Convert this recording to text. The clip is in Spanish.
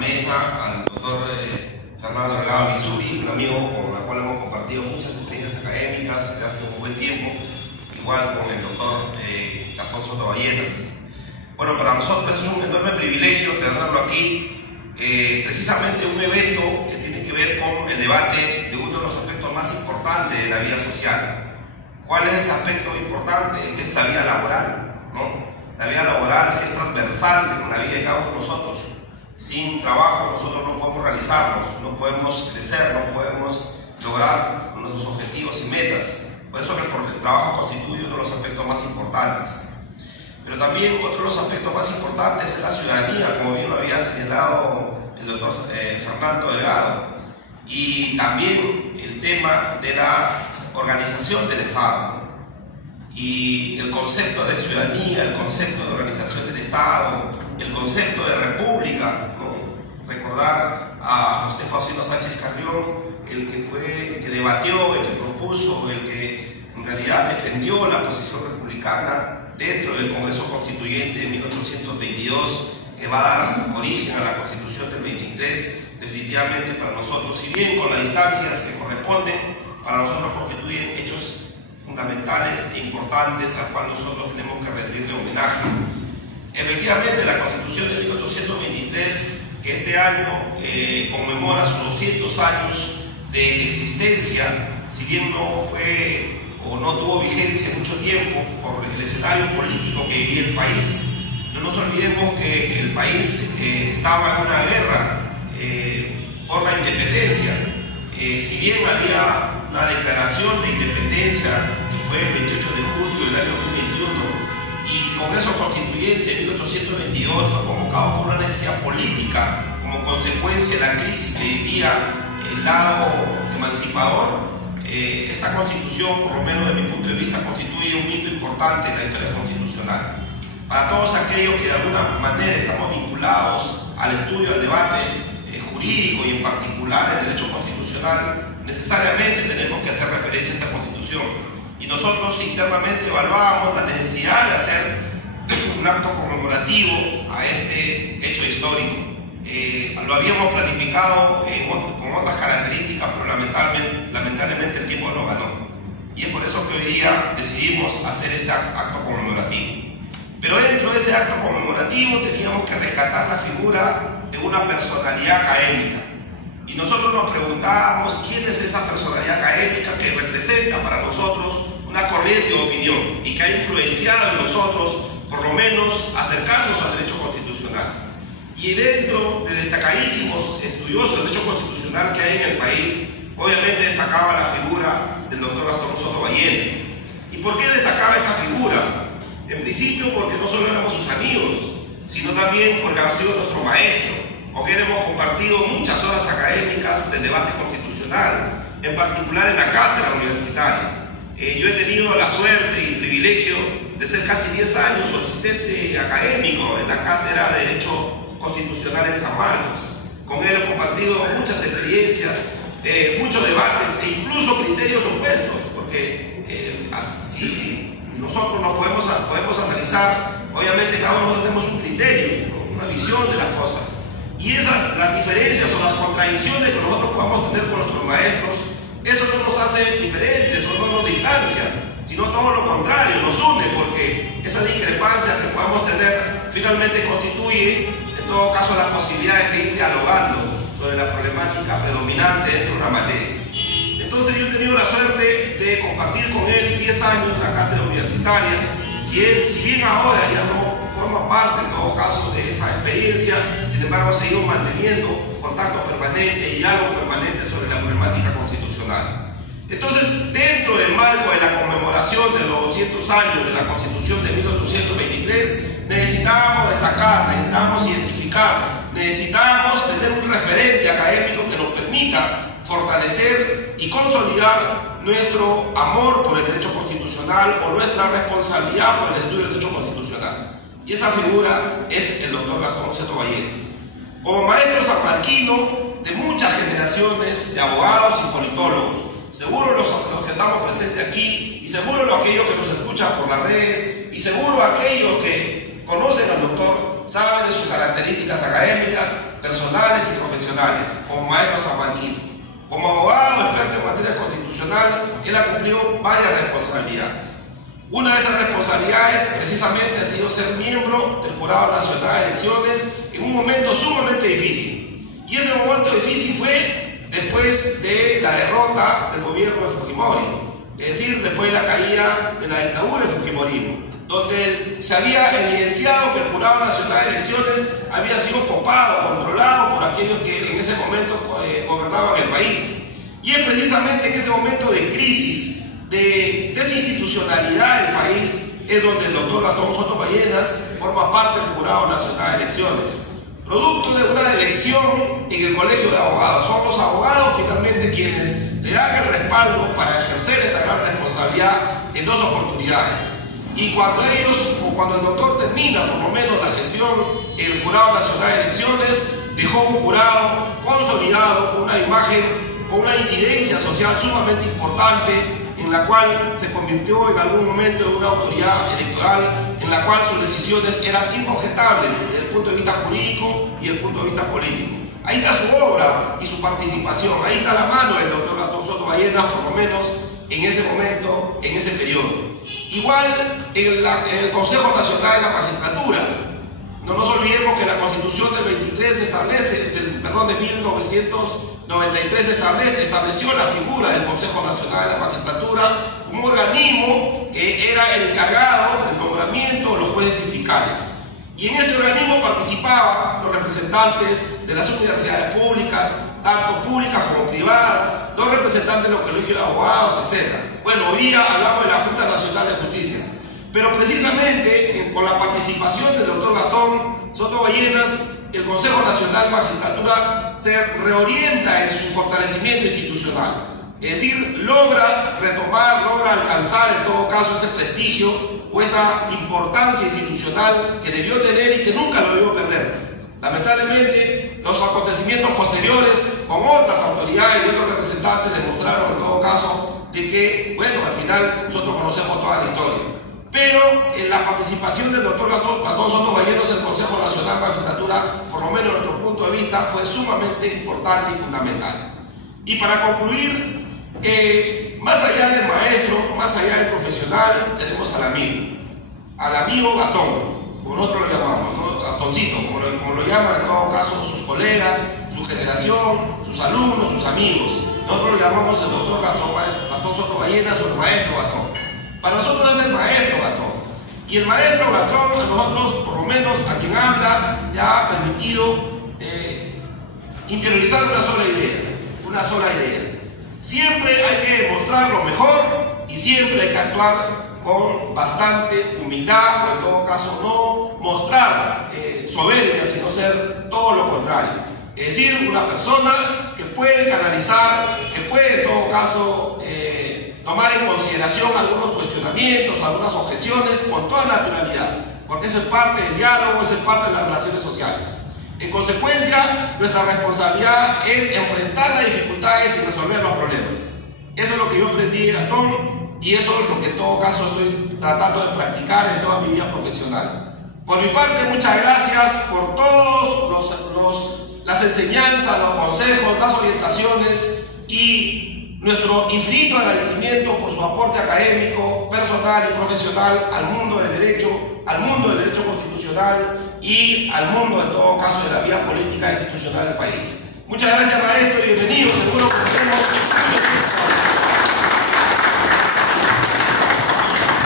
mesa al doctor Fernando Delgado Misuri, un amigo con el cual hemos compartido muchas experiencias académicas desde hace un buen tiempo, igual con el doctor Gastón Soto Ballenas. Bueno, para nosotros es un enorme privilegio tenerlo aquí, precisamente un evento que tiene que ver con el debate de uno de los aspectos más importantes de la vida social. ¿Cuál es ese aspecto importante? Es la vida laboral, ¿no? La vida laboral es transversal con la vida de cada uno de nosotros. Sin trabajo nosotros no podemos realizarnos, no podemos crecer, no podemos lograr nuestros objetivos y metas. Por eso el trabajo constituye uno de los aspectos más importantes. Pero también otro de los aspectos más importantes es la ciudadanía, como bien lo había señalado el doctor Fernando Delgado. Y también el tema de la organización del Estado. Y el concepto de ciudadanía, el concepto de organización del Estado, el concepto de república, ¿no? Recordar a José Faustino Sánchez Carrión, el que debatió, el que propuso, el que en realidad defendió la posición republicana dentro del Congreso Constituyente de 1822, que va a dar origen a la Constitución del 23, definitivamente para nosotros, si bien con las distancias que corresponden, para nosotros constituyen hechos fundamentales e importantes al cual nosotros tenemos que rendirle homenaje. Efectivamente, la Constitución de 1823, que este año conmemora sus 200 años de existencia, si bien no fue o no tuvo vigencia mucho tiempo por el escenario político que vivía el país, no nos olvidemos que el país estaba en una guerra por la independencia. Si bien había una declaración de independencia que fue el 28 de julio del año 2021 y el Congreso Constituyente de 1822 fue convocado por una necesidad política como consecuencia de la crisis que vivía el lado emancipador, esta Constitución, por lo menos de mi punto de vista, constituye un hito importante en la historia constitucional. Para todos aquellos que de alguna manera estamos vinculados al estudio, al debate jurídico y en particular el derecho constitucional, necesariamente tenemos que hacer referencia a esta Constitución. Y nosotros internamente evaluábamos la necesidad de hacer un acto conmemorativo a este hecho histórico. Lo habíamos planificado con otras características, pero lamentablemente el tiempo no ganó. Y es por eso que hoy día decidimos hacer este acto conmemorativo. Pero dentro de ese acto conmemorativo teníamos que rescatar la figura de una personalidad académica. Y nosotros nos preguntábamos quién es esa personalidad académica que representa para nosotros una corriente de opinión y que ha influenciado en nosotros, por lo menos, acercarnos al derecho constitucional. Y dentro de destacadísimos estudiosos del derecho constitucional que hay en el país, obviamente destacaba la figura del doctor Gastón Soto Ballenas. ¿Y por qué destacaba esa figura? En principio porque no solo éramos sus amigos, sino también porque ha sido nuestro maestro, porque hemos compartido muchas horas académicas del debate constitucional, en particular en la cátedra universitaria. Yo he tenido la suerte y el privilegio de ser casi 10 años su asistente académico en la cátedra de Derecho Constitucional en San Marcos. Con él he compartido muchas experiencias, muchos debates e incluso criterios opuestos, porque si nosotros nos podemos analizar, obviamente cada uno tenemos un criterio, una visión de las cosas. Y las diferencias o las contradicciones que nosotros podamos tener con nuestros maestros, eso no nos hace diferentes o no nos distancia, sino todo lo contrario, nos une, porque esa discrepancia que podamos tener finalmente constituye, en todo caso, la posibilidad de seguir dialogando sobre la problemática predominante dentro de una materia. Entonces yo he tenido la suerte de compartir con él 10 años en la cátedra universitaria. Si bien ahora ya no forma parte, en todo caso, de esa experiencia, sin embargo seguimos manteniendo contacto permanente y diálogo permanente sobre la problemática constitucional. Entonces, dentro del marco de la conmemoración de los 200 años de la Constitución de 1823, necesitábamos destacar, necesitábamos identificar, necesitábamos tener un referente académico que nos permita fortalecer y consolidar nuestro amor por el derecho constitucional o nuestra responsabilidad por el estudio del derecho constitucional. Y esa figura es el doctor Gastón Soto Ballenas. Como maestro sanmarquino de muchas generaciones de abogados y politólogos, seguro los que estamos presentes aquí, y seguro aquellos que nos escuchan por las redes, y seguro aquellos que conocen al doctor sabe de sus características académicas, personales y profesionales, como maestro sanjuanino. Como abogado experto en materia constitucional, él ha cumplido varias responsabilidades. Una de esas responsabilidades precisamente ha sido ser miembro del Jurado Nacional de Elecciones en un momento sumamente difícil. Y ese momento difícil fue después de la derrota del gobierno de Fujimori, es decir, después de la caída de la dictadura del Fujimorismo, donde se había evidenciado que el Jurado Nacional de Elecciones había sido copado, controlado por aquellos que en ese momento gobernaban el país. Y es precisamente en ese momento de crisis, de desinstitucionalidad del país, es donde el doctor Gastón Soto Ballenas forma parte del Jurado Nacional de Elecciones. Producto de una elección en el Colegio de Abogados. Son los abogados finalmente quienes le dan el respaldo para ejercer esta gran responsabilidad en dos oportunidades. Y cuando el doctor termina por lo menos la gestión en el Jurado Nacional de Elecciones, dejó un jurado consolidado con una imagen, con una incidencia social sumamente importante, en la cual se convirtió en algún momento en una autoridad electoral, en la cual sus decisiones eran inobjetables desde el punto de vista jurídico y el punto de vista político. Ahí está su obra y su participación, ahí está la mano del doctor Gastón Soto Ballenas, por lo menos en ese momento, en ese periodo. Igual en el Consejo Nacional de la Magistratura. No nos olvidemos que la Constitución del 1993 estableció la figura del Consejo Nacional de la Magistratura, un organismo que era el encargado del nombramiento de los jueces y fiscales. Y en este organismo participaban los representantes de las universidades públicas, tanto públicas como privadas, los representantes de los colegios de abogados, etc. Bueno, hoy día hablamos de la Junta Nacional de Justicia, pero precisamente con la participación del doctor Gastón Soto Ballenas, el Consejo Nacional de Magistratura se reorienta en su fortalecimiento institucional. Es decir, logra retomar, logra alcanzar en todo caso ese prestigio o esa importancia institucional que debió tener y que nunca lo debió perder. Lamentablemente, los acontecimientos posteriores con otras autoridades y otros representantes demostraron en todo caso de que, bueno, al final nosotros conocemos toda la historia. Pero en la participación del doctor Gastón Soto Ballenas en el Consejo Nacional de Magistratura, por lo menos desde nuestro punto de vista, fue sumamente importante y fundamental. Y para concluir, más allá del maestro, más allá del profesional, tenemos al amigo Gastón, como nosotros lo llamamos, ¿no? Gastoncito, como lo llaman en todo caso sus colegas, su generación, sus alumnos, sus amigos. Nosotros lo llamamos el doctor Gastón Soto Ballenas o el maestro Gastón. Para nosotros es el maestro Gastón. Y el maestro Gastón, a nosotros, por lo menos a quien habla, le ha permitido interiorizar una sola idea. Siempre hay que demostrar lo mejor y siempre hay que actuar con bastante humildad, o en todo caso no mostrar soberbia, sino ser todo lo contrario. Es decir, una persona que puede canalizar, que puede en todo caso tomar en consideración algunos cuestionamientos, algunas objeciones con toda naturalidad, porque eso es parte del diálogo, eso es parte de las relaciones sociales. En consecuencia, nuestra responsabilidad es enfrentar las dificultades y resolver los problemas. Eso es lo que yo aprendí de Gastón y eso es lo que en todo caso estoy tratando de practicar en toda mi vida profesional. Por mi parte, muchas gracias por todas las enseñanzas, los consejos, las orientaciones y nuestro infinito agradecimiento por su aporte académico, personal y profesional al mundo del derecho constitucional y al mundo, en todo caso, de la vida política e institucional del país. Muchas gracias.